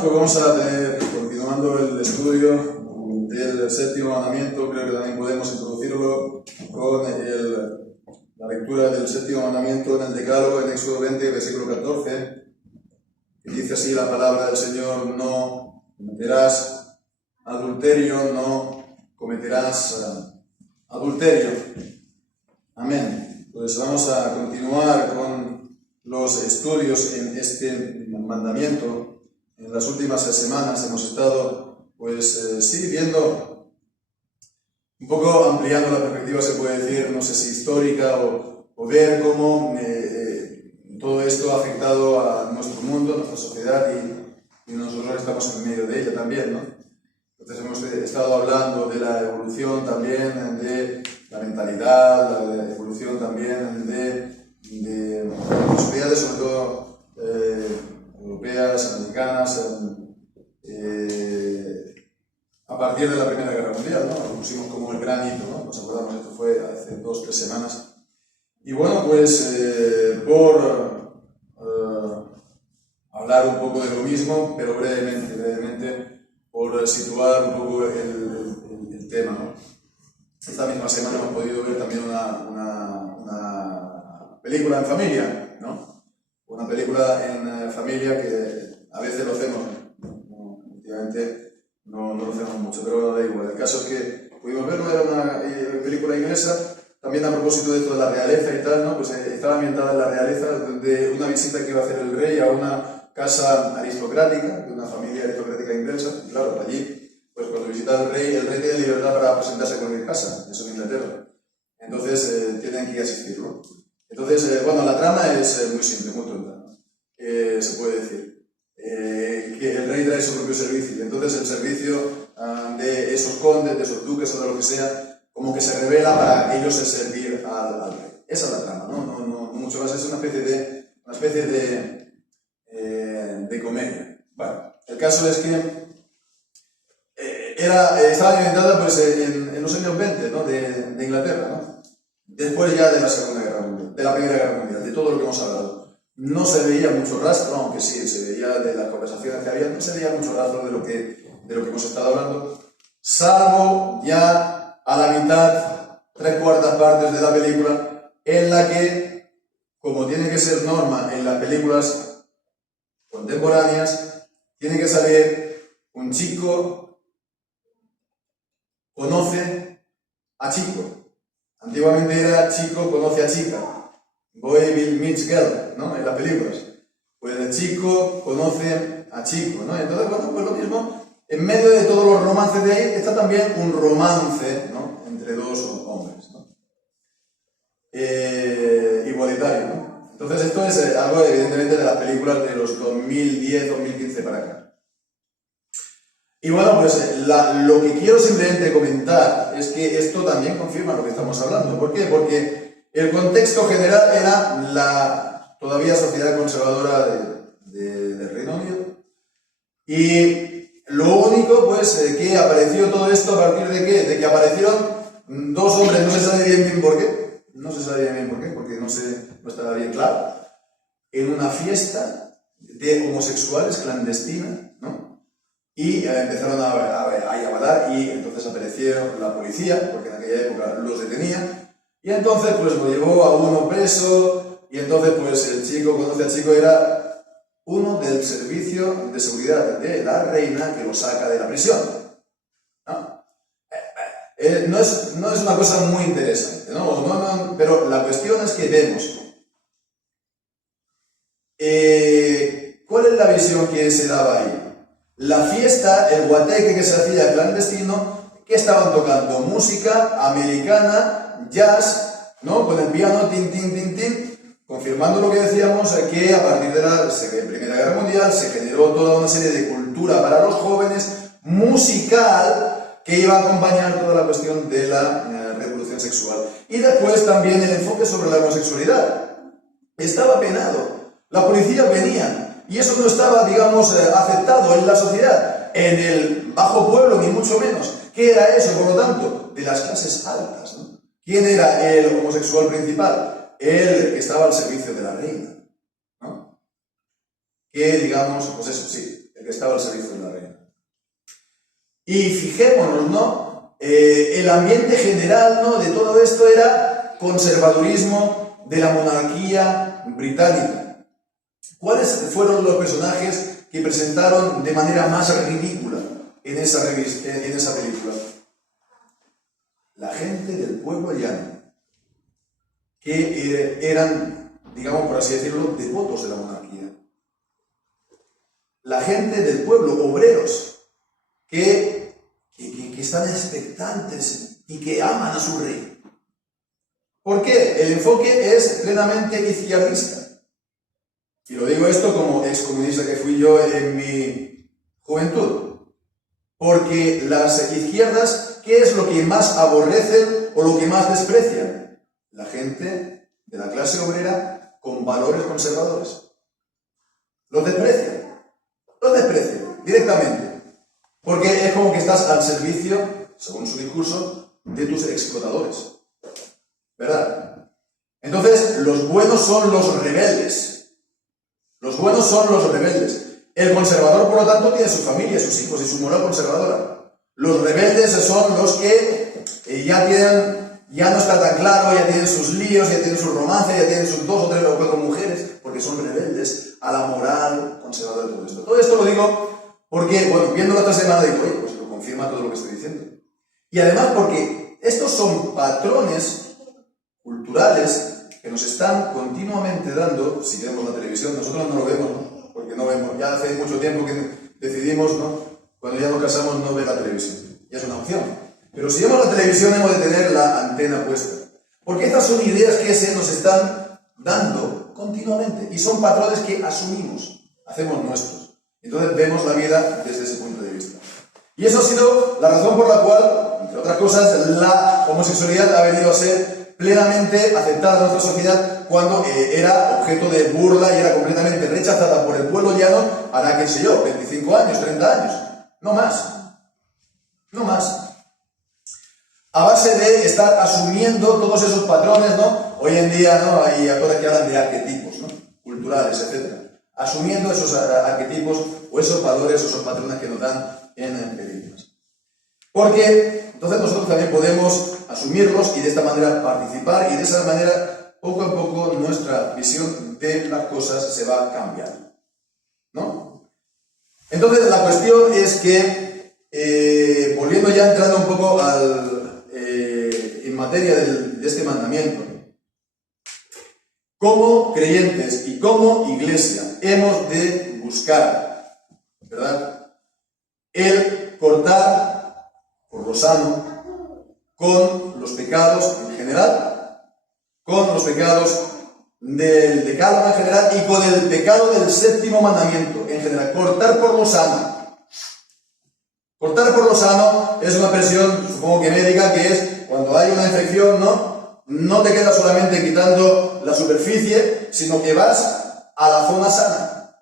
pues vamos a tener, continuando el estudio del séptimo mandamiento, creo que también podemos introducirlo con la lectura del séptimo mandamiento en el Decálogo, en Éxodo 20, versículo 14, que dice así la palabra del Señor: no cometerás adulterio, no cometerás adulterio. Amén. Pues vamos a continuar con los estudios en este mandamiento. En las últimas semanas hemos estado, viendo, un poco ampliando la perspectiva, se puede decir, no sé si histórica, o ver cómo todo esto ha afectado a nuestro mundo, a nuestra sociedad, y nosotros estamos en medio de ella también, ¿no? Entonces hemos estado hablando de la evolución también, de la mentalidad, la evolución también de las sociedades, sobre todo europeas, americanas, a partir de la Primera Guerra Mundial, ¿no? Lo pusimos como el gran hito, ¿no? Nos acordamos, esto fue hace 2 o 3 semanas. Y bueno, pues por hablar un poco de lo mismo, pero brevemente, por situar un poco el tema, ¿no? Esta misma semana hemos podido ver también una película en familia, ¿no? Una película en familia que a veces lo hacemos, ¿no? Últimamente no lo hacemos mucho, pero da igual. El caso es que pudimos verlo, era una película inglesa, también a propósito de esto de la realeza y tal, ¿no? Pues estaba ambientada en la realeza, de una visita que iba a hacer el rey a una casa aristocrática, de una familia aristocrática inglesa, y claro, allí, pues cuando visita al rey, el rey tiene libertad para presentarse en cualquier casa, eso en Inglaterra. Entonces tienen que asistir, ¿no? Entonces, bueno, la trama es muy simple, muy tonta, ¿no? Se puede decir. Que el rey trae su propio servicio, y entonces el servicio de esos condes, de esos duques o de lo que sea, como que se revela para ellos servir al rey. Esa es la trama, ¿no? No mucho más, es una especie de comedia. Bueno, el caso es que estaba ambientada pues, en los años 20, ¿no? de Inglaterra, ¿no? Después ya de la Segunda Guerra Mundial, de la Primera Guerra Mundial, de todo lo que hemos hablado. No se veía mucho rastro, aunque sí, se veía de las conversaciones que había, no se veía mucho rastro de lo que hemos estado hablando, salvo ya a la mitad, 3/4 partes de la película, en la que, como tiene que ser norma en las películas contemporáneas, tiene que salir un chico conoce a chico. Antiguamente era chico conoce a chica. Boy meets girl, ¿no? En las películas. Pues el chico conoce a chico, ¿no? Entonces, bueno, pues lo mismo, en medio de todos los romances de ahí, está también un romance, ¿no? Entre 2 hombres, ¿no? Igualitario, ¿no? Entonces esto es algo, evidentemente, de las películas de los 2010, 2015 para acá. Y bueno, pues lo que quiero simplemente comentar es que esto también confirma lo que estamos hablando. ¿Por qué? Porque el contexto general era la todavía sociedad conservadora del Reino Unido. Y lo único, pues, que apareció todo esto a partir de ¿qué? De que aparecieron 2 hombres, no se sabe bien por qué. No se sabe bien por qué, porque no estaba bien claro. En una fiesta de homosexuales clandestina, ¿no? Y empezaron a llamar, y entonces aparecieron la policía, porque en aquella época los detenía. Y entonces pues lo llevó a uno preso, y entonces pues el chico conoce al chico, era uno del servicio de seguridad de la reina que lo saca de la prisión, ¿no? No es una cosa muy interesante, ¿no? Pero la cuestión es que vemos ¿cuál es la visión que se daba ahí? La fiesta, el guateque que se hacía clandestino, que estaban tocando música americana, jazz, ¿no? Con el piano, tin, tin, tin, tin, confirmando lo que decíamos, que a partir de la Primera Guerra Mundial se generó toda una serie de cultura para los jóvenes, musical, que iba a acompañar toda la cuestión de la revolución sexual. Y después también el enfoque sobre la homosexualidad. Estaba penado. La policía venía. Y eso no estaba, digamos, aceptado en la sociedad, en el bajo pueblo, ni mucho menos. ¿Qué era eso, por lo tanto? De las clases altas, ¿no? ¿Quién era el homosexual principal? El que estaba al servicio de la reina, ¿no? Que, digamos, pues eso, sí, el que estaba al servicio de la reina. Y fijémonos, ¿no? El ambiente general, ¿no?, de todo esto era conservadurismo de la monarquía británica. ¿Cuáles fueron los personajes que presentaron de manera más ridícula en esa película? La gente del pueblo llano, que eran, digamos por así decirlo, devotos de la monarquía. La gente del pueblo, obreros, que están expectantes y que aman a su rey. ¿Por qué? El enfoque es plenamente izquierdista. Y lo digo esto como excomunista que fui yo en mi juventud. Porque las izquierdas, ¿qué es lo que más aborrecen o lo que más desprecian? La gente de la clase obrera con valores conservadores. Los desprecian directamente. Porque es como que estás al servicio, según su discurso, de tus explotadores. ¿Verdad? Entonces, los buenos son los rebeldes. Los buenos son los rebeldes. El conservador, por lo tanto, tiene su familia, sus hijos y su moral conservadora. Los rebeldes son los que ya no está tan claro, ya tienen sus líos, ya tienen sus romances, ya tienen sus 2 o 3 o 4 mujeres, porque son rebeldes a la moral conservadora de todo esto. Todo esto lo digo porque, bueno, viendo la otra semana digo, oye, pues lo confirma todo lo que estoy diciendo. Y además porque estos son patrones culturales que nos están continuamente dando, si vemos la televisión, nosotros no lo vemos, ¿no? Porque no vemos, ya hace mucho tiempo que decidimos, ¿no?, cuando ya nos casamos, no ver la televisión. Ya es una opción. Pero si vemos la televisión hemos de tener la antena puesta. Porque estas son ideas que se nos están dando continuamente y son patrones que asumimos, hacemos nuestros. Entonces vemos la vida desde ese punto de vista. Y eso ha sido la razón por la cual, entre otras cosas, la homosexualidad ha venido a ser plenamente aceptada en nuestra sociedad cuando era objeto de burla y era completamente rechazada por el pueblo llano hará, qué sé yo, 25 años, 30 años. No más. No más. A base de estar asumiendo todos esos patrones, ¿no? Hoy en día, ¿no?, hay actores que hablan de arquetipos, ¿no?, culturales, etc. Asumiendo esos arquetipos o esos valores o esos patrones que nos dan en películas. Porque entonces nosotros también podemos asumirlos y de esta manera participar y de esa manera poco a poco nuestra visión de las cosas se va cambiando, ¿no? Entonces la cuestión es que, volviendo ya entrando un poco en materia de este mandamiento, como creyentes y como iglesia hemos de buscar, ¿verdad?, el cortar por lo sano con los pecados en general, con los pecados del decálogo en general y con el pecado del 7º mandamiento en general. Cortar por lo sano. Cortar por lo sano es una expresión, supongo que médica, que es cuando hay una infección, no te quedas solamente quitando la superficie, sino que vas a la zona sana,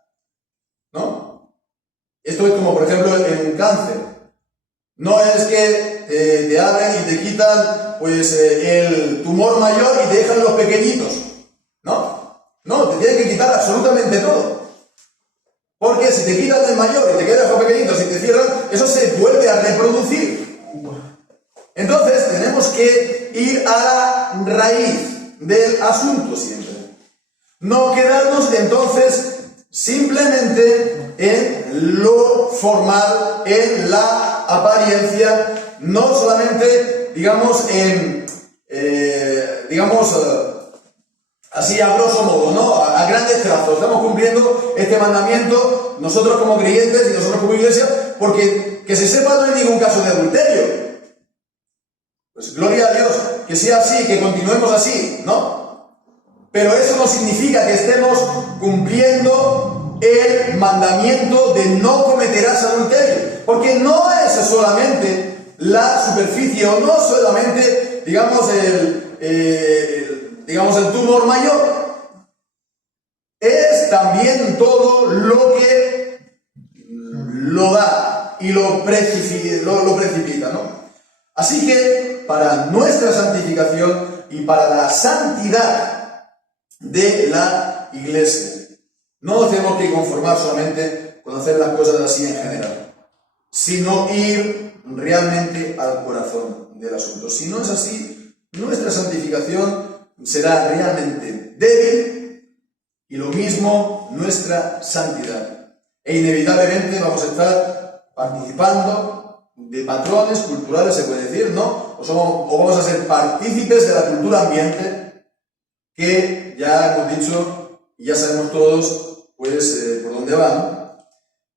¿no? Esto es como, por ejemplo, en un cáncer. No es que te abren y te quitan, pues, el tumor mayor y te dejan los pequeñitos, ¿no? No, te tienen que quitar absolutamente todo. Porque si te quitan el mayor y te quedan los pequeñitos y te cierran, eso se vuelve a reproducir. Entonces tenemos que ir a la raíz del asunto siempre. No quedarnos entonces simplemente en lo formal, en la apariencia, no solamente, digamos, así a grosso modo, ¿no? A grandes trazos. Estamos cumpliendo este mandamiento nosotros como creyentes y nosotros como iglesia, porque que se sepa no hay ningún caso de adulterio. Pues gloria a Dios, que sea así, que continuemos así, ¿no? Pero eso no significa que estemos cumpliendo el mandamiento de no cometerás adulterio, porque no es solamente la superficie o no solamente, digamos, el tumor mayor, es también todo lo que lo da y lo precipita, ¿no? Así que para nuestra santificación y para la santidad de la iglesia, no nos tenemos que conformar solamente hacer las cosas así en general, sino ir realmente al corazón del asunto. Si no es así, nuestra santificación será realmente débil y lo mismo nuestra santidad. E inevitablemente vamos a estar participando de patrones culturales, se puede decir, ¿no? O vamos a ser partícipes de la cultura ambiente, que ya hemos dicho y ya sabemos todos, pues, por dónde van.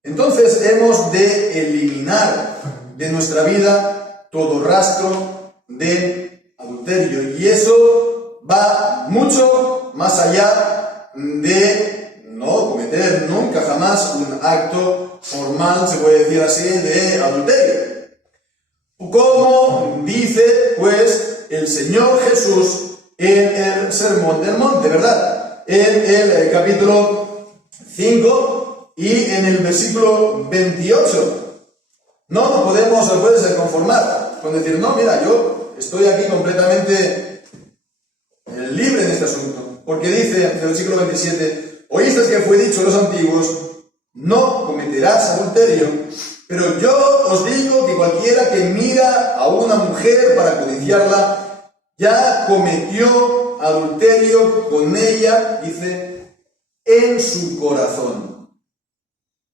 Entonces hemos de eliminar de nuestra vida todo rastro de adulterio, y eso va mucho más allá de no cometer nunca jamás un acto formal, se puede decir así, de adulterio. Como dice pues el Señor Jesús en el Sermón del Monte, ¿verdad? En el capítulo 5 y en el versículo 28. No nos podemos conformar con decir, no, mira, yo estoy aquí completamente libre en este asunto. Porque dice en el versículo 27, oísteis que fue dicho a los antiguos, no cometerás adulterio, pero yo os digo que cualquiera que mira a una mujer para codiciarla, ya cometió adulterio con ella, dice, en su corazón.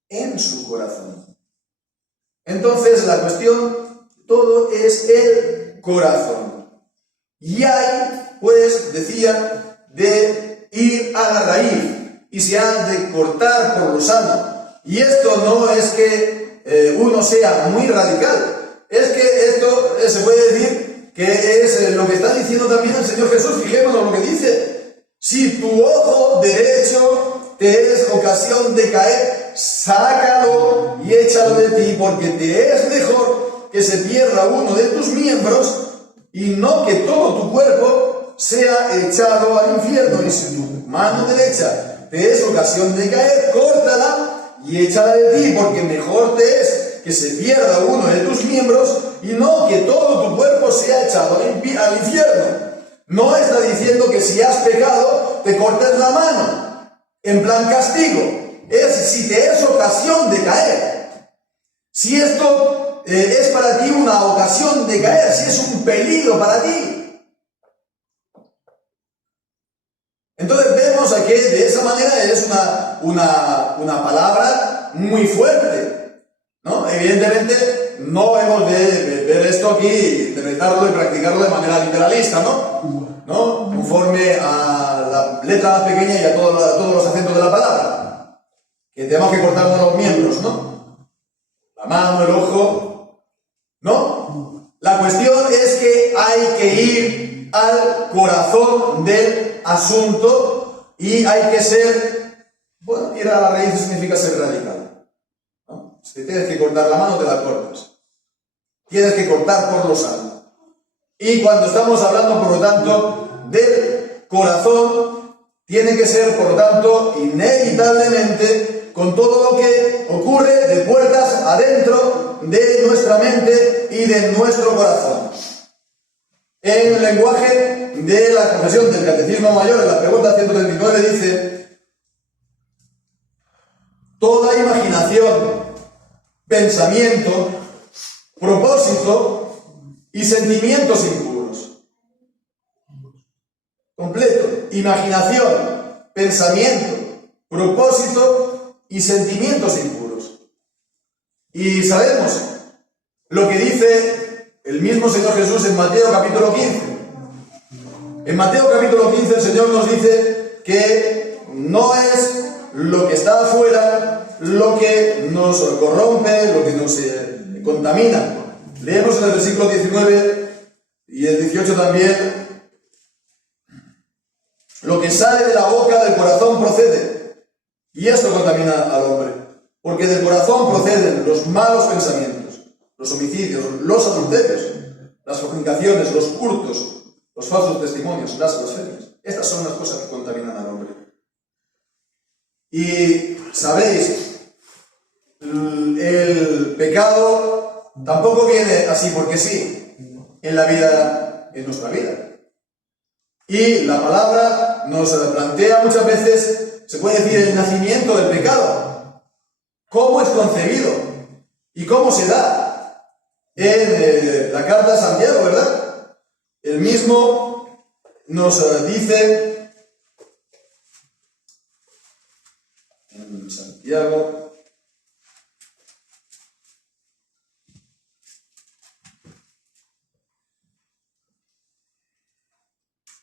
En su corazón. Entonces la cuestión, todo es el corazón. Y hay, pues, decía, de ir a la raíz y se ha de cortar por lo sano. Y esto no es que uno sea muy radical, es que esto se puede decir que es lo que está diciendo también el Señor Jesús. Fijémonos lo que dice: si tu ojo derecho te es ocasión de caer, sácalo y échalo de ti, porque te es mejor que se pierda uno de tus miembros y no que todo tu cuerpo sea echado al infierno. Y si tu mano derecha te es ocasión de caer, córtala y échala de ti, porque mejor te es que se pierda uno de tus miembros y no que todo tu cuerpo sea echado al infierno. No está diciendo que si has pecado te cortes la mano en plan castigo. Es si te es ocasión de caer. Si esto es para ti una ocasión de caer, si es un peligro para ti. Entonces vemos aquí de esa manera es una palabra muy fuerte, ¿no? Evidentemente no hemos de ver esto aquí, interpretarlo y practicarlo de manera literalista, ¿no? Conforme a la letra más pequeña y a todos los acentos de la palabra. Que tenemos que cortarnos los miembros, ¿no? La mano, el ojo, ¿no? La cuestión es que hay que ir al corazón del asunto y hay que ser, bueno, ir a la raíz significa ser radical, ¿no? Si tienes que cortar la mano, te la cortas. Tienes que cortar por lo sano. Y cuando estamos hablando, por lo tanto, del corazón, tiene que ser, por lo tanto, inevitablemente con todo lo que ocurre de puertas adentro de nuestra mente y de nuestro corazón. En el lenguaje de la Confesión del Catecismo Mayor, en la pregunta 139, dice: toda imaginación, pensamiento, propósito y sentimientos impuros. Completo. Imaginación, pensamiento, propósito y sentimientos impuros. Y sabemos lo que dice el mismo Señor Jesús en Mateo capítulo 15. En Mateo capítulo 15 el Señor nos dice que no es lo que está afuera lo que nos corrompe, lo que nos contamina. Leemos en el versículo 19 y el 18 también: lo que sale de la boca del corazón procede, y esto contamina al hombre, porque del corazón proceden los malos pensamientos, los homicidios, los adulterios, las fornicaciones, los hurtos, los falsos testimonios, las blasfemias. Estas son las cosas que contaminan al hombre. Y sabéis, el pecado tampoco viene así porque sí en nuestra vida. Y la palabra nos plantea muchas veces, se puede decir, el nacimiento del pecado. cómo es concebido y cómo se da en la carta a Santiago, ¿verdad? El mismo nos dice en Santiago,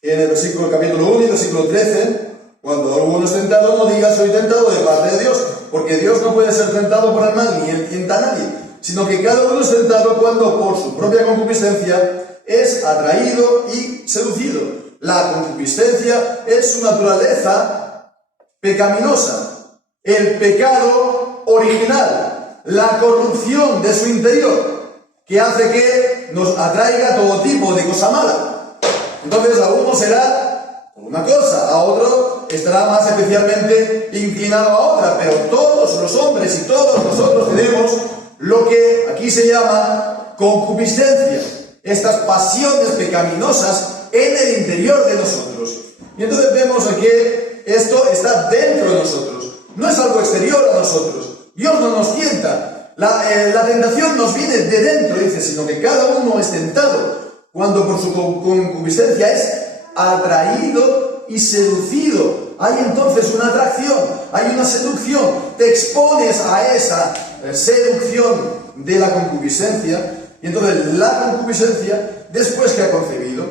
en el capítulo 1 y versículo 13, cuando alguno es tentado, no diga soy tentado de parte de Dios, porque Dios no puede ser tentado por el mal, ni él tienta a nadie, sino que cada uno es tentado cuando por su propia concupiscencia es atraído y seducido. La concupiscencia es su naturaleza pecaminosa, el pecado original, la corrupción de su interior, que hace que nos atraiga todo tipo de cosa mala. Entonces a uno será una cosa, a otro estará más especialmente inclinado a otra, pero todos los hombres y todos nosotros tenemos lo que aquí se llama concupiscencia, estas pasiones pecaminosas en el interior de nosotros. Y entonces vemos que esto está dentro de nosotros, no es algo exterior a nosotros. Dios no nos tienta, la tentación nos viene de dentro, dice, sino que cada uno es tentado cuando por su concupiscencia es atraído y seducido. Hay entonces una atracción, hay una seducción, te expones a esa seducción de la concupiscencia, y entonces la concupiscencia, después que ha concebido,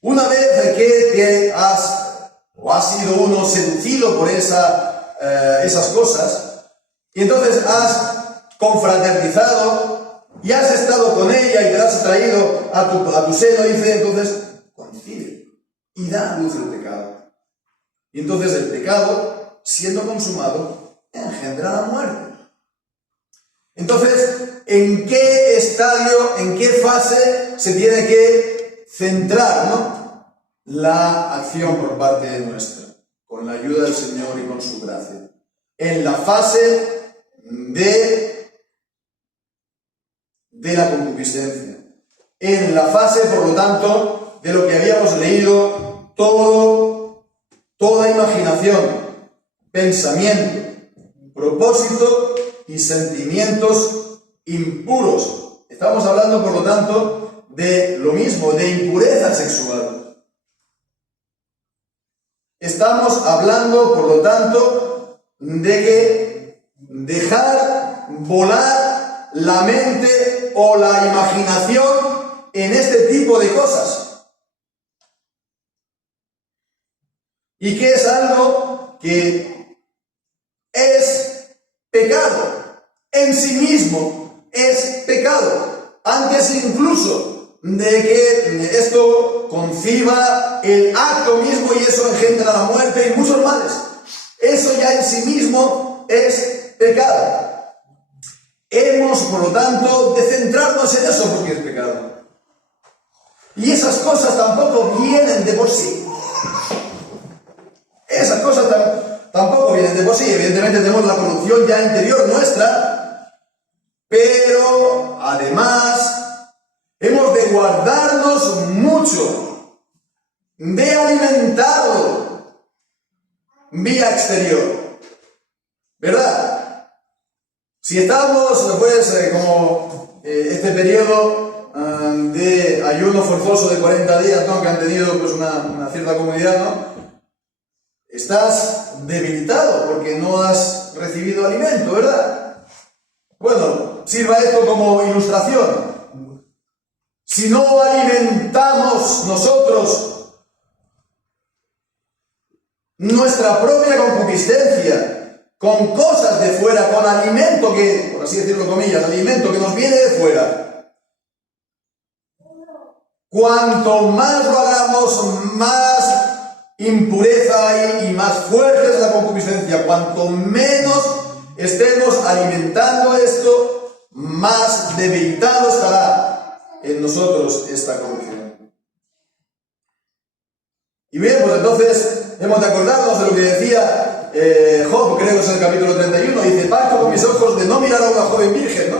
una vez que te has sido uno seducido por esas cosas, y entonces has confraternizado, y has estado con ella y te la has traído a tu seno, dice, entonces coincide y da luz el pecado. Y entonces el pecado, siendo consumado, engendra la muerte. Entonces, ¿en qué estadio, en qué fase se tiene que centrar, ¿no?, la acción por parte nuestra? Con la ayuda del Señor y con su gracia. En la fase de la concupiscencia. En la fase, por lo tanto, de lo que habíamos leído, toda imaginación, pensamiento, propósito y sentimientos impuros. Estamos hablando, por lo tanto, de lo mismo, de impureza sexual. Estamos hablando, por lo tanto, de que dejar volar la mente o la imaginación en este tipo de cosas. Y que es algo que es pecado. En sí mismo es pecado. Antes incluso de que esto conciba el acto mismo y eso engendra la muerte y muchos males. Eso ya en sí mismo es pecado. Hemos, por lo tanto, de centrarnos en eso porque es pecado. Y esas cosas tampoco vienen de por sí. Esas cosas tampoco vienen de por sí. Evidentemente tenemos la corrupción ya interior nuestra, pero además hemos de guardarnos mucho de alimentarlo vía exterior. ¿Verdad? Si estamos, pues, como este periodo de ayuno forzoso de 40 días, ¿no?, que han tenido pues una cierta comunidad, ¿no?, estás debilitado porque no has recibido alimento, ¿verdad? Bueno, sirva esto como ilustración. Si no alimentamos nosotros nuestra propia concupiscencia con cosas de fuera, con alimento que, por así decirlo comillas, alimento que nos viene de fuera, cuanto más lo hagamos, más impureza hay y más fuerte es la concupiscencia. Cuanto menos estemos alimentando esto, más debilitado estará en nosotros esta corrupción. Y bien, pues entonces hemos de acordarnos de lo que decía Job, creo que es en el capítulo 31, dice, pacto con mis ojos de no mirar a una joven virgen, ¿no?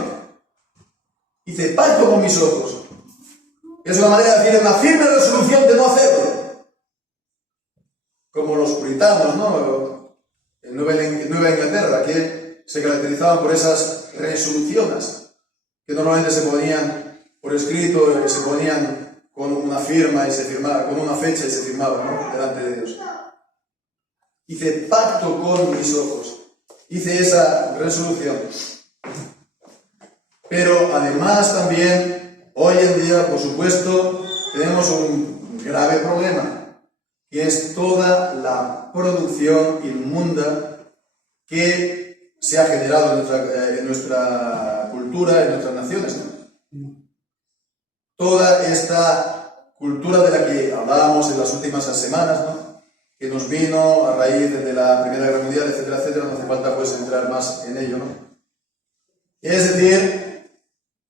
Dice, pacto con mis ojos. Es una manera de decir, una firme resolución de no hacerlo. Como los puritanos, ¿no? En Nueva Inglaterra, que se caracterizaban por esas resoluciones que normalmente se ponían por escrito, se ponían con una firma y se firmaba, con una fecha y se firmaba, ¿no?, delante de Dios. Hice pacto con mis ojos, hice esa resolución. Pero además también, hoy en día, por supuesto, tenemos un grave problema, que es toda la producción inmunda que se ha generado en nuestra cultura, en nuestras naciones, ¿no? Toda esta cultura de la que hablábamos en las últimas semanas, ¿no?, que nos vino a raíz de la Primera Guerra Mundial, etcétera, etcétera, no hace falta pues entrar más en ello, ¿no? Es decir,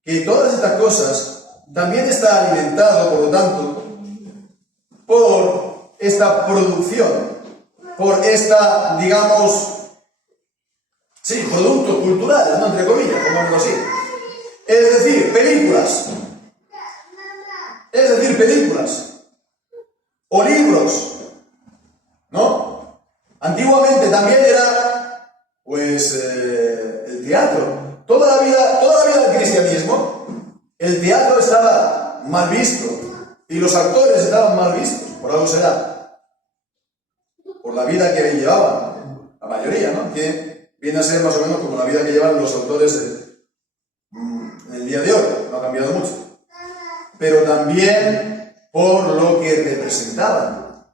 que todas estas cosas también está alimentado, por lo tanto, por esta producción, por esta, digamos, sí, productos culturales, ¿no?, entre comillas, pongámoslo así. Es decir, películas. O libros, ¿no? Antiguamente también era, pues, el teatro. Toda la vida del cristianismo, el teatro estaba mal visto y los actores estaban mal vistos. Por algo será. Por la vida que llevaban, la mayoría, ¿no?, que viene a ser más o menos como la vida que llevan los autores en el día de hoy. No ha cambiado mucho. Pero también por lo que representaban.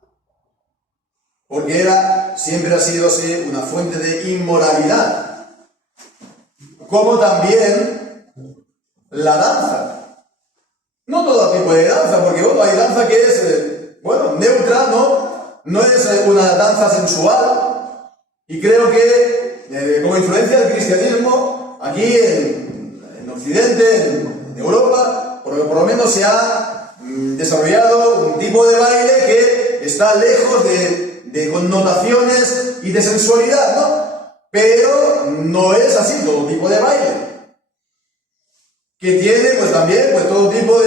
Porque siempre ha sido así una fuente de inmoralidad. Como también la danza. No todo tipo de danza, porque bueno, hay danza que es, neutra, ¿no? No es una danza sensual. Y creo que como influencia del cristianismo, aquí en Occidente, en Europa, por lo menos se ha desarrollado un tipo de baile que está lejos de connotaciones y de sensualidad, ¿no? Pero no es así todo tipo de baile. Que tiene pues también pues todo tipo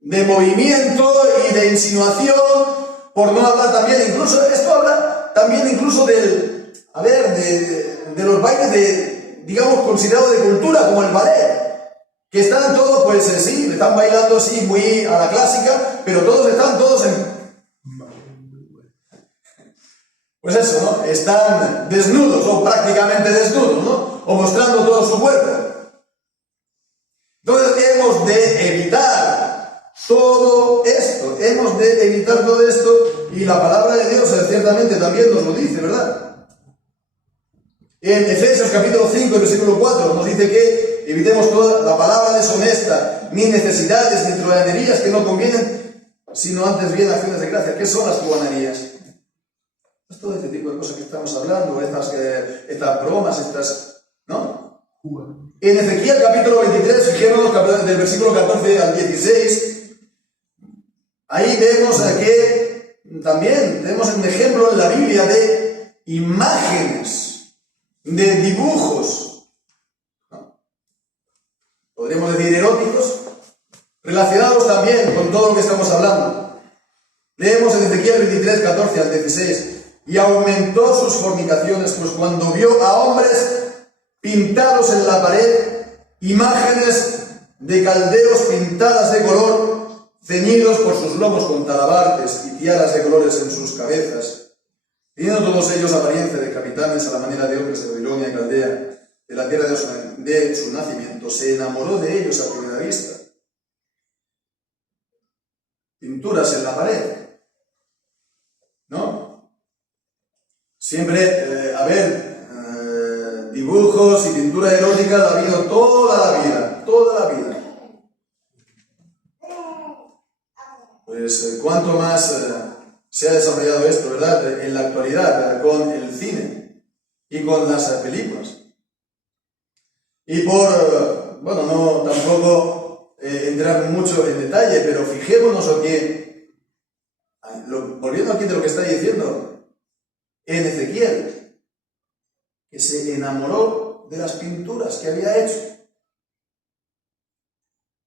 de movimiento y de insinuación, por no hablar también, incluso, esto habla también incluso de los bailes digamos, considerados de cultura, como el ballet. Que están todos, pues sí, están bailando así muy a la clásica, pero están todos en... Pues eso, ¿no? Están desnudos, o prácticamente desnudos, ¿no? O mostrando todo su cuerpo. Entonces hemos de evitar todo esto, y la palabra de Dios ciertamente también nos lo dice, ¿verdad? En Efesios capítulo 5, versículo 4, nos dice que evitemos toda la palabra deshonesta, ni necesidades, ni truhanerías que no convienen, sino antes bien acciones de gracia. ¿Qué son las truhanerías? Es todo este tipo de cosas que estamos hablando, estas bromas, ¿no? En Ezequiel capítulo 23, fijémonos del versículo 14 al 16, ahí vemos que también tenemos un ejemplo en la Biblia de imágenes, de dibujos, podríamos decir eróticos, relacionados también con todo lo que estamos hablando. Leemos en Ezequiel 23, 14 al 16. Y aumentó sus fornicaciones, pues cuando vio a hombres pintados en la pared, imágenes de caldeos pintadas de color, ceñidos por sus lomos con talabartes y tiaras de colores en sus cabezas, teniendo todos ellos apariencia de capitanes a la manera de hombres de Babilonia y Caldea, de la tierra de su nacimiento, se enamoró de ellos a primera vista. Pinturas en la pared, ¿no? Siempre, dibujos y pintura erótica la ha habido toda la vida. Pues cuánto más se ha desarrollado esto, ¿verdad? En la actualidad, con el cine y con las películas. Y no tampoco entrar mucho en detalle, pero fijémonos volviendo aquí de lo que está diciendo, en Ezequiel, que se enamoró de las pinturas que había hecho.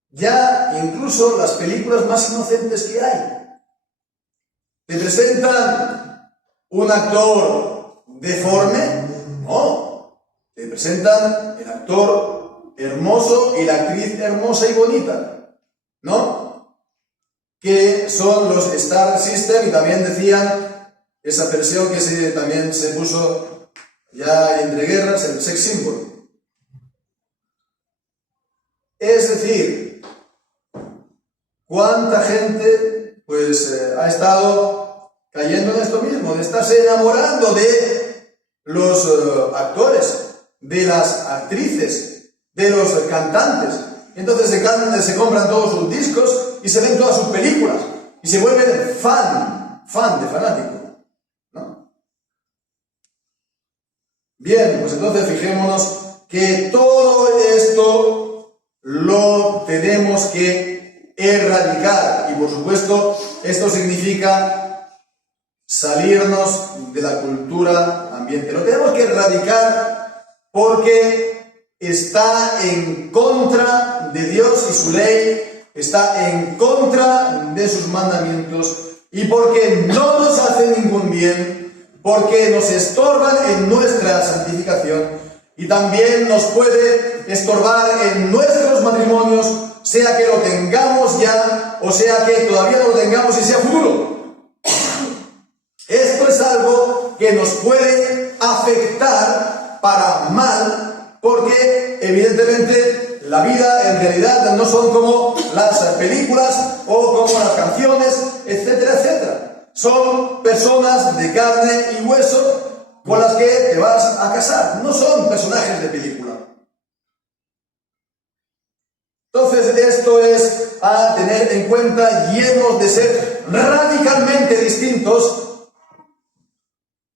Ya incluso las películas más inocentes que hay, te presentan un actor deforme, No. Te presentan el actor hermoso y la actriz hermosa y bonita, ¿no? Que son los Star System, y también decían esa versión que también se puso ya entre guerras, el sex symbol. Es decir, cuánta gente pues ha estado cayendo en esto mismo, de estarse enamorando de los actores, de las actrices, de los cantantes. Entonces se compran todos sus discos y se ven todas sus películas y se vuelven fan de fanático, ¿no? Bien, pues entonces fijémonos que todo esto lo tenemos que erradicar, y por supuesto esto significa salirnos de la cultura ambiente. Lo tenemos que erradicar porque está en contra de Dios y su ley, está en contra de sus mandamientos, y porque no nos hace ningún bien, porque nos estorban en nuestra santificación y también nos puede estorbar en nuestros matrimonios, sea que lo tengamos ya o sea que todavía no lo tengamos y sea futuro. Esto es algo que nos puede afectar para mal, porque evidentemente la vida en realidad no son como las películas o como las canciones, etcétera, etcétera. Son personas de carne y hueso con las que te vas a casar, no son personajes de película. Entonces esto es a tener en cuenta, y hemos de ser radicalmente distintos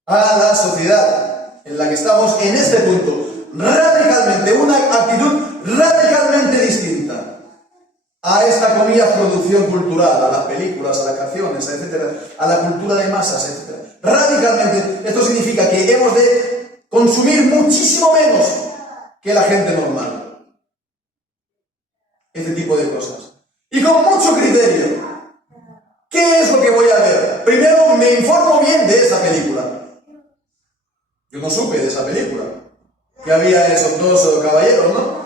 a la sociedad en la que estamos en este punto. Radicalmente, una actitud radicalmente distinta a esta comida producción cultural, a las películas, a las canciones, etcétera, a la cultura de masas, etcétera. Radicalmente, esto significa que hemos de consumir muchísimo menos que la gente normal este tipo de cosas, y con mucho criterio. ¿Qué es lo que voy a ver? Primero me informo bien de esa película. Yo no supe de esa película, que había esos dos caballeros, ¿no?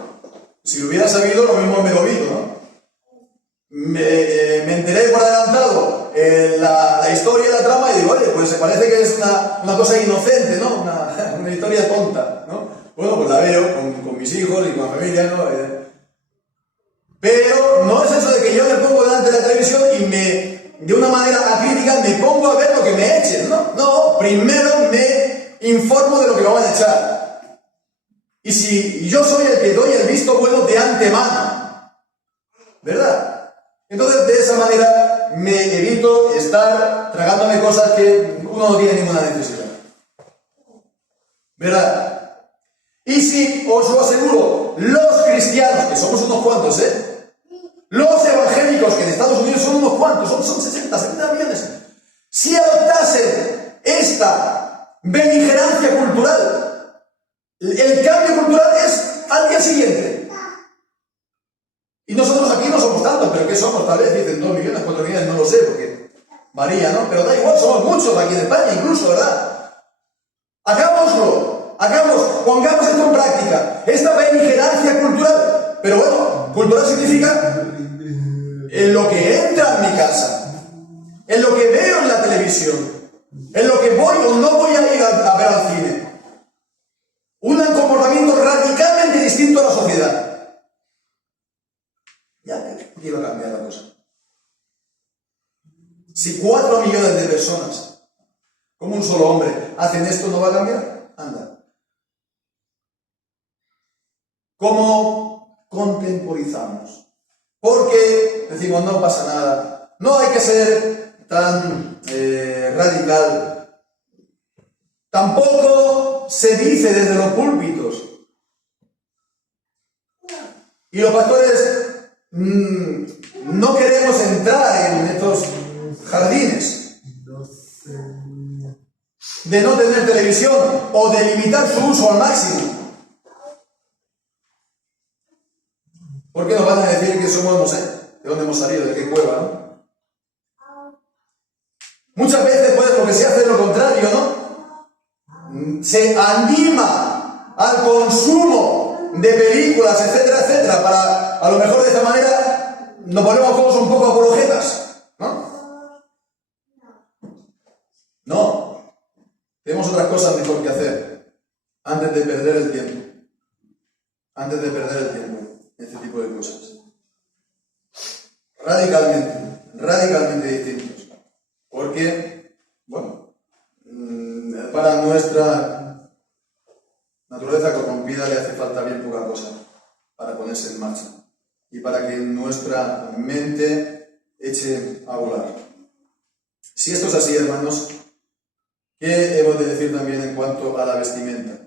Si lo hubiera sabido, lo mismo me lo vi, ¿no? Me enteré por adelantado la historia y la trama, y digo, oye, pues se parece que es una cosa inocente, ¿no? Una historia tonta, ¿no? Bueno, pues la veo con mis hijos y con la familia, ¿no? Pero no es eso de que yo me pongo delante de la televisión y de una manera acrítica me pongo a ver lo que me echen, ¿no? No, primero me informo de lo que me van a echar. Y si yo soy el que doy el visto bueno de antemano, ¿verdad? Entonces de esa manera me evito estar tragándome cosas que uno no tiene ninguna necesidad, ¿verdad? Y si os lo aseguro, los cristianos, que somos unos cuantos, los evangélicos, que en Estados Unidos son unos cuantos, son 60, 70 millones, si adoptasen esta beligerancia cultural, el cambio cultural es al día siguiente. Y nosotros aquí no somos tantos, pero ¿qué somos? Tal vez dicen 2 millones, 4 millones, no lo sé, porque varía, ¿no? Pero da igual, somos muchos aquí en España incluso, ¿verdad? Hagámoslo, pongamos esto en práctica, esta beligerancia cultural. Pero bueno, cultural significa en lo que entra en mi casa, en lo que veo en la televisión, en lo que voy o no voy a ir a ver al cine. Un comportamiento radicalmente distinto a la sociedad. Ya quiero cambiar la cosa. Si 4 millones de personas, como un solo hombre, hacen esto, ¿no va a cambiar? Anda. ¿Cómo contemporizamos? Porque decimos, no pasa nada, no hay que ser tan radical. Tampoco se dice desde los púlpitos. Y los pastores no queremos entrar en estos jardines de no tener televisión o de limitar su uso al máximo. Porque nos van a decir que somos, no sé, de dónde hemos salido, de qué cueva, ¿no? Muchas veces, pues, lo que se hace es lo contrario, ¿no? se anima al consumo de películas, etcétera, etcétera, para a lo mejor de esta manera nos ponemos todos un poco apologetas, ¿no? No, tenemos otras cosas mejor que hacer antes de perder el tiempo. Antes de perder el tiempo en este tipo de cosas. Radicalmente distintos. Porque, bueno, para nuestra naturaleza corrompida le hace falta bien poca cosa para ponerse en marcha y para que nuestra mente eche a volar. Si esto es así, hermanos, ¿qué hemos de decir también en cuanto a la vestimenta?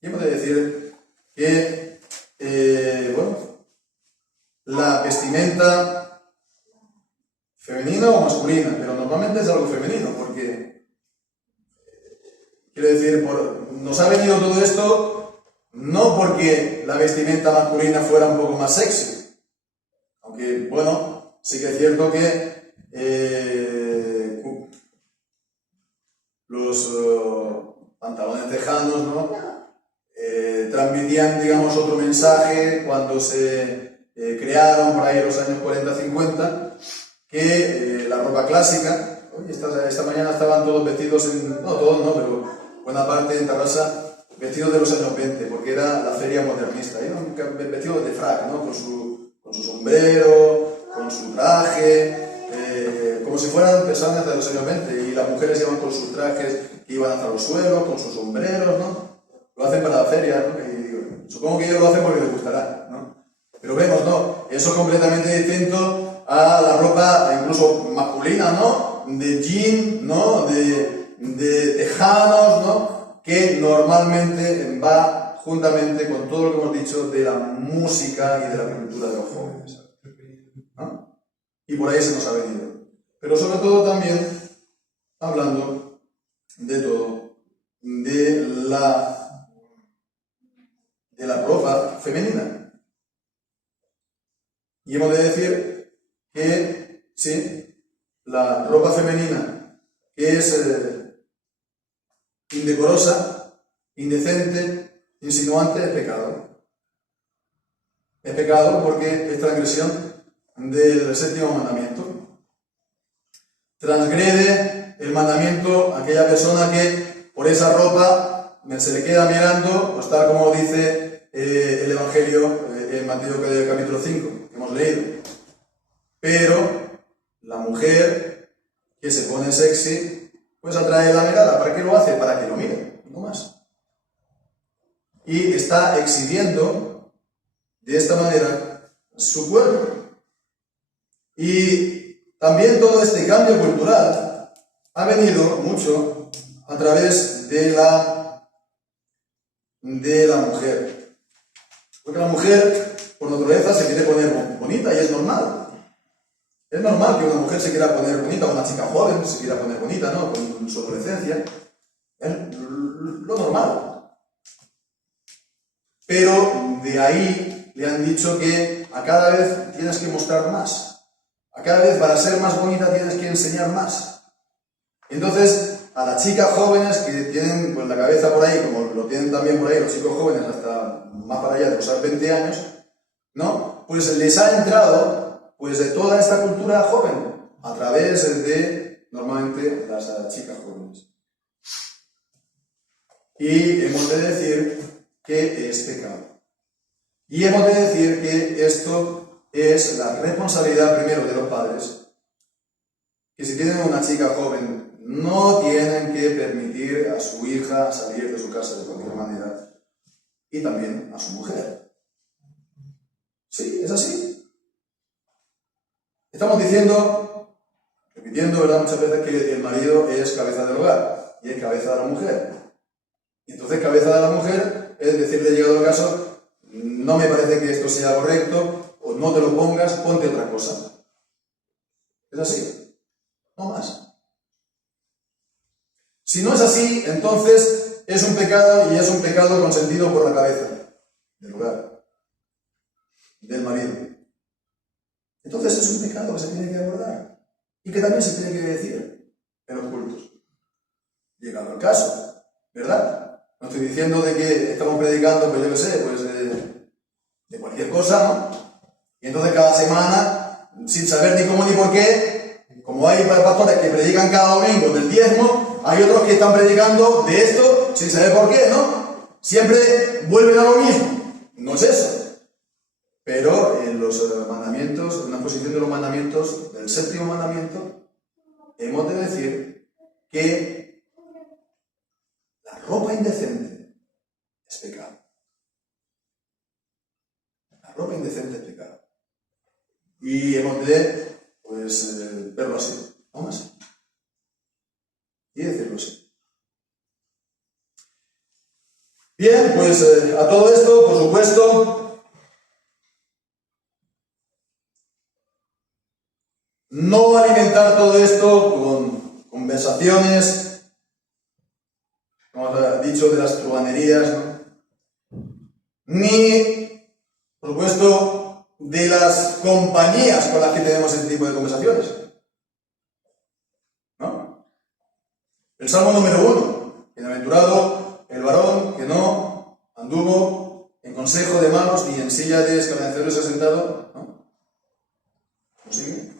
Y hemos de decir que, la vestimenta femenina o masculina, pero normalmente es algo femenino, porque, quiero decir, nos ha venido todo esto no porque la vestimenta masculina fuera un poco más sexy, aunque, bueno, sí que es cierto que los pantalones tejanos, ¿no? Transmitían, digamos, otro mensaje cuando se crearon por ahí los años 40-50, que la ropa clásica, esta mañana estaban todos vestidos no todos no, pero buena parte en Tarrasa, vestidos de los años 20, porque era la feria modernista, iban vestidos de frac, ¿no? Con su sombrero, con su traje, como si fueran personas de los años 20, y las mujeres iban con sus trajes que iban hasta los suelos, con sus sombreros, ¿no? Lo hacen para la feria, ¿no? Y supongo que ellos lo hacen porque les gustará, ¿no? Pero vemos, ¿no? Eso es completamente distinto a la ropa incluso masculina, ¿no? De jean, ¿no? De tejanos, ¿no? Que normalmente va juntamente con todo lo que hemos dicho de la música y de la cultura de los jóvenes, ¿no? Y por ahí se nos ha venido. Pero sobre todo también hablando de todo, de la ropa femenina. Y hemos de decir que, sí, la ropa femenina que es indecorosa, indecente, insinuante, es pecado. Es pecado porque es transgresión del séptimo mandamiento. Transgrede el mandamiento a aquella persona que por esa ropa se le queda mirando, pues tal como dice el Evangelio en Mateo capítulo 5, que hemos leído. Pero la mujer que se pone sexy, pues atrae la mirada. ¿Para qué lo hace? Para que lo miren, no más. Y está exhibiendo de esta manera su cuerpo. Y también todo este cambio cultural ha venido mucho a través de la mujer. Porque la mujer, por naturaleza, se quiere poner bonita y es normal. Es normal que una mujer se quiera poner bonita, o una chica joven se quiera poner bonita, ¿no? Con su adolescencia. Es lo normal. Pero de ahí le han dicho que a cada vez tienes que mostrar más. A cada vez para ser más bonita tienes que enseñar más. Entonces, a las chicas jóvenes que tienen pues, la cabeza por ahí, como lo tienen también por ahí los chicos jóvenes hasta más para allá de los 20 años, ¿no? Pues les ha entrado pues de toda esta cultura joven, a través de, normalmente, las chicas jóvenes. Y hemos de decir que es pecado. Y hemos de decir que esto es la responsabilidad primero de los padres, que si tienen una chica joven, no tienen que permitir a su hija salir de su casa de cualquier manera, y también a su mujer. Sí, es así. Estamos repitiendo, ¿verdad? Muchas veces que el marido es cabeza del hogar y es cabeza de la mujer. Y entonces, cabeza de la mujer es decirle, llegado el caso, no me parece que esto sea correcto, o no te lo pongas, ponte otra cosa. Es así. No más. Si no es así, entonces es un pecado, y es un pecado consentido por la cabeza del hogar, del marido. Entonces es un pecado que se tiene que abordar y que también se tiene que decir en los cultos. Llegado el caso, ¿verdad? No estoy diciendo de que estamos predicando, pues yo qué sé, pues de cualquier cosa, ¿no? Y entonces cada semana, sin saber ni cómo ni por qué, como hay pastores que predican cada domingo del diezmo, hay otros que están predicando de esto sin saber por qué, ¿no? Siempre vuelven a lo mismo. No es eso. Pero en los mandamientos, en la posición de los mandamientos, del séptimo mandamiento, hemos de decir que la ropa indecente es pecado. La ropa indecente es pecado. Y hemos de, pues, verlo así, aún así. Y decirlo así. Bien, pues a todo esto, por supuesto, no alimentar todo esto con conversaciones, como os he dicho, de las truhanerías, ¿no? Ni, por supuesto, de las compañías con las que tenemos este tipo de conversaciones, ¿no? El Salmo número 1, bienaventurado el varón que no anduvo en consejo de malos ni en silla de escarnecedores se ha sentado, ¿no? ¿Cómo sigue?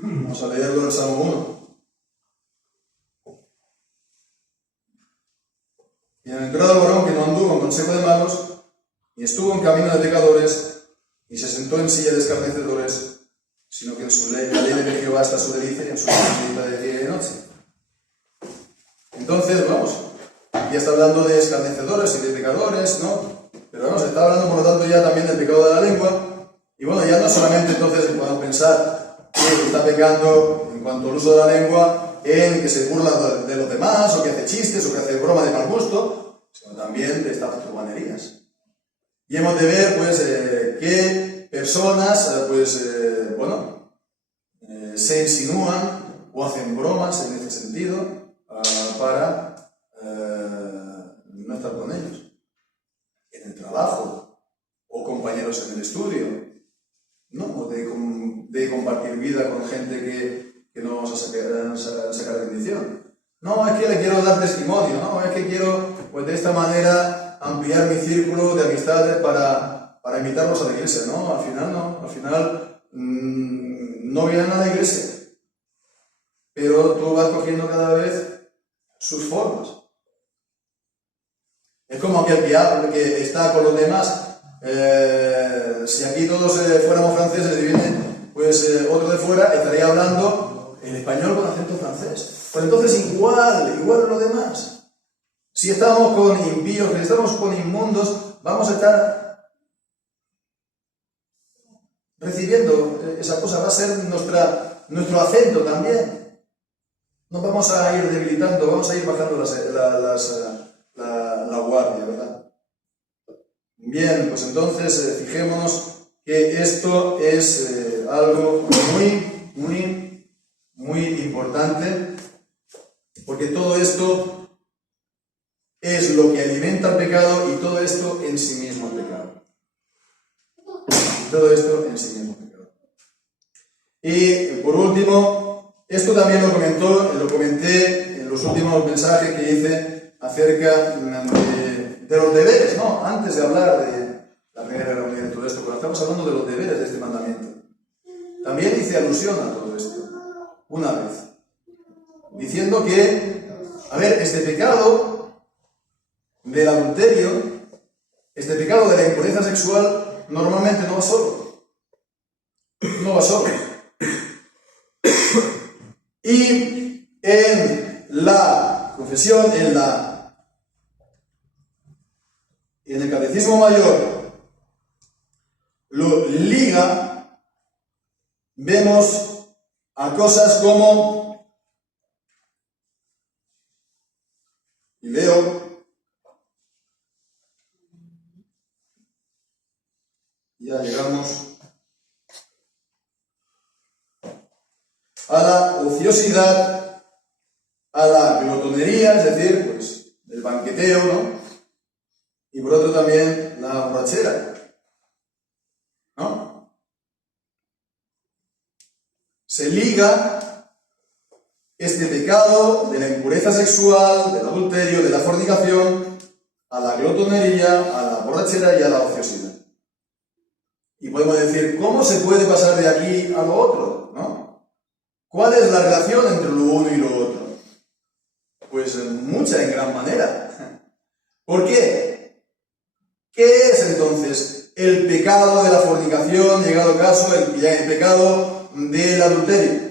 Vamos a leerlo del Salmo 1. Bienaventurado el varón que no anduvo en consejo de malos, ni estuvo en camino de pecadores, ni se sentó en silla de escarnecedores, sino que en su ley, la ley de Jehová está su delicia, y en su ley medita de día y de noche. Entonces, vamos, ya está hablando de escarnecedores y de pecadores, ¿no? Pero vamos, está hablando por lo tanto ya también del pecado de la lengua, y bueno, ya no solamente entonces podemos pensar que está pecando en cuanto al uso de la lengua, en que se burla de los demás, o que hace chistes, o que hace broma de mal gusto, sino también de estas truhanerías. Y hemos de ver, pues, qué personas, se insinúan o hacen bromas en este sentido para no estar con ellos. En el trabajo, o compañeros en el estudio, ¿no? O de compartir vida con gente que no vamos a sacar bendición. No, es que le quiero dar testimonio, no, es que quiero, pues de esta manera, ampliar mi círculo de amistades para invitarlos a la iglesia. No, al final no vienen a la iglesia. Pero tú vas cogiendo cada vez sus formas. Es como aquel que está con los demás. Si aquí todos fuéramos franceses y viene pues, otro de fuera, estaría hablando en español con acento francés. Pues entonces igual los demás. Si estamos con impíos, si estamos con inmundos, vamos a estar recibiendo esa cosa. Va a ser nuestro acento también. Nos vamos a ir debilitando, vamos a ir bajando la guardia, ¿verdad? Bien, pues entonces fijémonos que esto es algo muy importante, porque todo esto es lo que alimenta el pecado y todo esto en sí mismo es pecado. Todo esto en sí mismo es pecado. Y por último, esto también lo comenté en los últimos mensajes que hice acerca de los deberes, ¿no? Antes de hablar de la Primera Guerra Mundial y todo esto, pero estamos hablando de los deberes de este mandamiento. También hice alusión a todo esto, una vez, diciendo que, este pecado del adulterio, este pecado de la impureza sexual, normalmente no va solo. No va solo. Y en la confesión, en el Catecismo Mayor, lo liga, vemos a cosas como, y leo, ya llegamos a la ociosidad, a la glotonería, es decir, pues el banqueteo, ¿no? Y por otro también la borrachera, ¿no? Se liga este pecado de la impureza sexual, del adulterio, de la fornicación, a la glotonería, a la borrachera y a la ociosidad. Y podemos decir, ¿cómo se puede pasar de aquí a lo otro? ¿No? ¿Cuál es la relación entre lo uno y lo otro? Pues mucha, en gran manera. ¿Por qué? ¿Qué es entonces el pecado de la fornicación, llegado caso, el pecado del adulterio?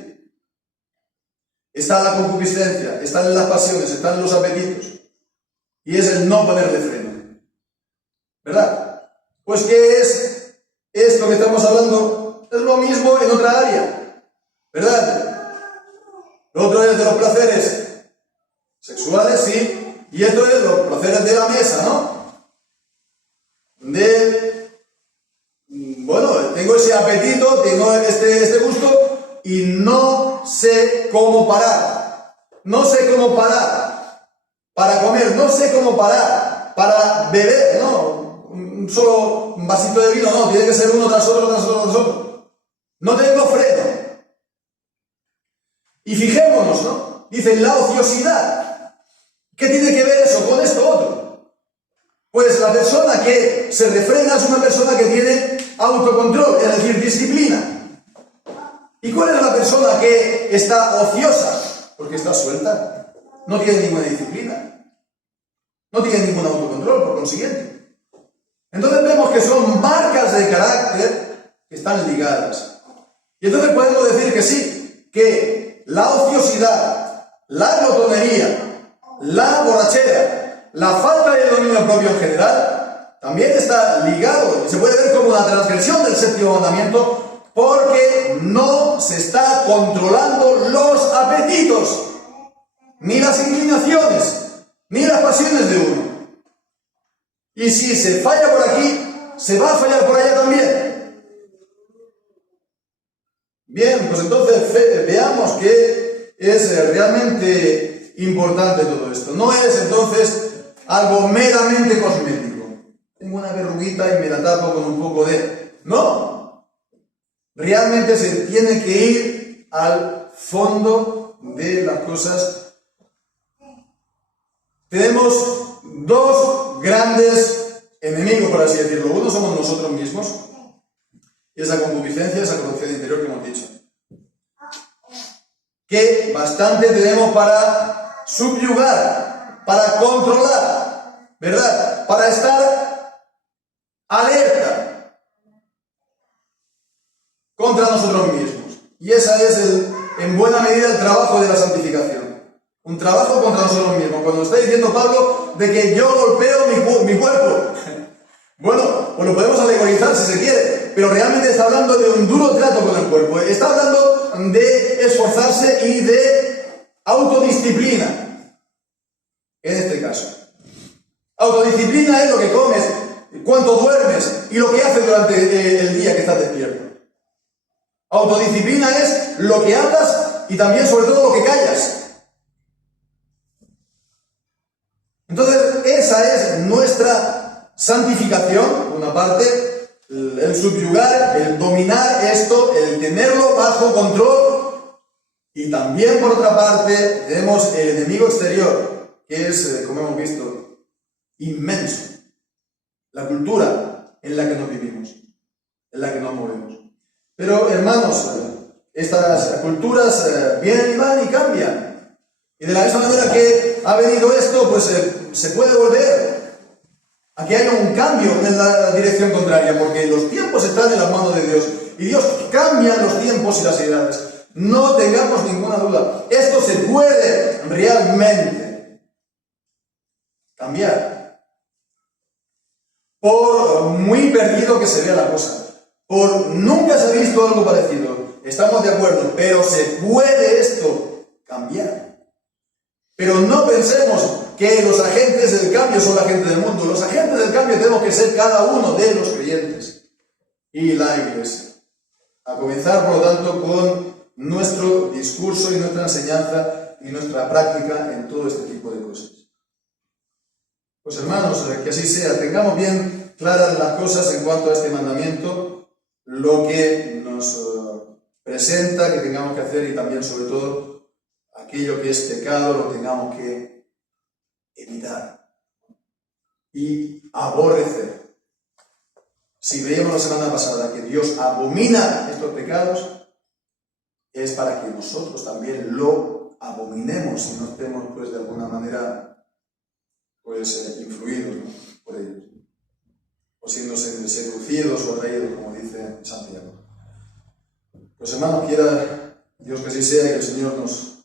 Está en la concupiscencia, están en las pasiones, están en los apetitos. Y es el no ponerle freno. ¿Verdad? Pues ¿qué es esto que estamos hablando? Es lo mismo en otra área. ¿Verdad? Lo otro es de los placeres sexuales, sí. Y esto es los placeres de la mesa, ¿no? Bueno, tengo ese apetito, tengo este gusto y no sé cómo parar. No sé cómo parar para comer, no sé cómo parar para beber, no, solo un vasito de vino, no, tiene que ser uno tras otro, tras otro, tras otro. No tengo freno. Y fijémonos, ¿no? Dicen la ociosidad. ¿Qué tiene que ver eso con esto otro? Pues la persona que se refrena es una persona que tiene autocontrol, es decir, disciplina. ¿Y cuál es la persona que está ociosa? Porque está suelta. No tiene ninguna disciplina. No tiene ningún autocontrol, por consiguiente. Entonces vemos que son marcas de carácter que están ligadas. Y entonces podemos decir que sí, que la ociosidad, la glotonería, la borrachera, la falta de dominio propio en general, también está ligado y se puede ver como una transgresión del séptimo mandamiento porque no se está controlando los apetitos, ni las inclinaciones, ni las pasiones de uno. Y si se falla por aquí, se va a fallar por allá también. Bien, pues entonces veamos que es realmente importante todo esto. No es entonces algo meramente cosmético. Tengo una verruguita y me la tapo con un poco de... No. Realmente se tiene que ir al fondo de las cosas. Tenemos dos grandes enemigos, por así decirlo. Uno somos nosotros mismos, y esa concupiscencia, esa corrupción interior que hemos dicho. Que bastante tenemos para subyugar, para controlar, ¿verdad? Para estar alerta contra nosotros mismos. Y esa es, en buena medida, el trabajo de la santificación. Un trabajo contra nosotros mismos. Cuando está diciendo Pablo de que yo golpeo mi cuerpo. Bueno, pues lo podemos alegorizar si se quiere, pero realmente está hablando de un duro trato con el cuerpo. Está hablando de esforzarse y de autodisciplina. En este caso. Autodisciplina es lo que comes, cuánto duermes y lo que haces durante el día que estás despierto. Autodisciplina es lo que hablas y también, sobre todo, lo que callas. Entonces, esa es nuestra santificación, por una parte, el subyugar, el dominar esto, el tenerlo bajo control, y también, por otra parte, tenemos el enemigo exterior, que es, como hemos visto, inmenso. La cultura en la que nos vivimos, en la que nos movemos. Pero, hermanos, estas culturas vienen y van y cambian. Y de la misma manera que ha venido esto, pues se puede volver a que haya un cambio en la dirección contraria, porque los tiempos están en las manos de Dios, y Dios cambia los tiempos y las edades. No tengamos ninguna duda. Esto se puede realmente cambiar. Por muy perdido que se vea la cosa, por nunca se ha visto algo parecido, estamos de acuerdo, pero se puede esto cambiar. Pero no pensemos que los agentes del cambio son la gente del mundo. Los agentes del cambio tenemos que ser cada uno de los creyentes y la iglesia. A comenzar, por lo tanto, con nuestro discurso y nuestra enseñanza y nuestra práctica en todo este tipo de cosas. Pues hermanos, que así sea. Tengamos bien claras las cosas en cuanto a este mandamiento, lo que nos presenta que tengamos que hacer y también, sobre todo, aquello que es pecado lo tengamos que evitar y aborrecer. Si veíamos la semana pasada que Dios abomina estos pecados, es para que nosotros también lo abominemos y no estemos, pues, de alguna manera, pues, influidos, ¿no?, por ellos, o siendo seducidos o atraídos, como dice Santiago. Pues, hermanos, quiera Dios que así sea y que el Señor nos